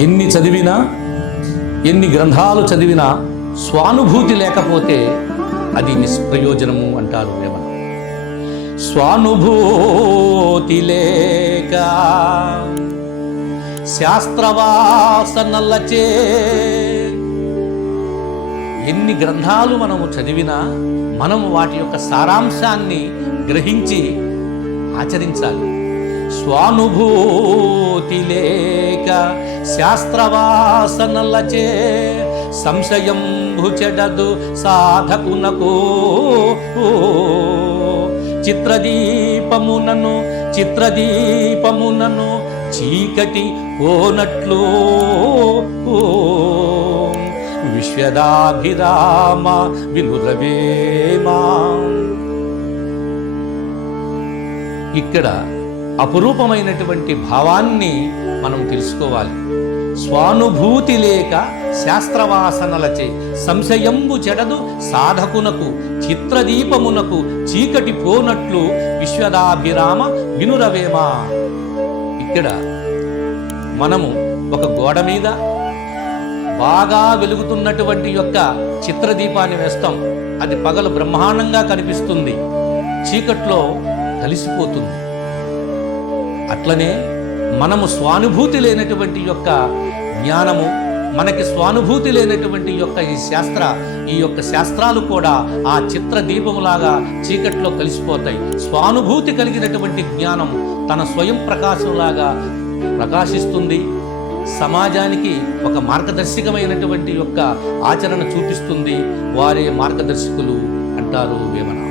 ఎన్ని చదివినా ఎన్ని గ్రంథాలు చదివినా స్వానుభూతి లేకపోతే అది నిష్ప్రయోజనము అంటారు వేమన స్వానుభూతి లేక శాస్త్రవాసనలచే ఎన్ని గ్రంథాలు మనము చదివినా మనము వాటి యొక్క సారాంశాన్ని గ్రహించి ఆచరించాలి. స్వానుభూతి లేక శాస్త్రవాసనలచే సంశయం భుచెడదు సాధకునకు. చిత్రదీపమునను చిత్రదీపమునను చీకటి ఓనట్లు విశ్వదాభిరామ వినురవేమా. ఇక్కడ అపురూపమైనటువంటి భావాన్ని మనం తెలుసుకోవాలి. స్వానుభూతి లేక శాస్త్రవాసనలచే సంశయంబు చెడదు సాధకునకు చిత్రదీపమునకు చీకటి పోనట్లు విశ్వదాభిరామ వినురవేమా? ఇక్కడ మనము ఒక గోడ మీద బాగా వెలుగుతున్నటువంటి యొక్క చిత్రదీపాన్ని వేస్తాం. అది పగలు బ్రహ్మాండంగా కనిపిస్తుంది. చీకట్లో కలిసిపోతుంది. అట్లనే మనము స్వానుభూతి లేనటువంటి యొక్క జ్ఞానము మనకి స్వానుభూతి లేనటువంటి యొక్క ఈ శాస్త్ర ఈ యొక్క శాస్త్రాలు కూడా ఆ చిత్ర దీపములాగా చీకట్లో కలిసిపోతాయి. స్వానుభూతి కలిగినటువంటి జ్ఞానం తన స్వయం ప్రకాశంలాగా ప్రకాశిస్తుంది. సమాజానికి ఒక మార్గదర్శకమైనటువంటి యొక్క ఆచరణ చూపిస్తుంది. వారే మార్గదర్శకులు అంటారు వేమన.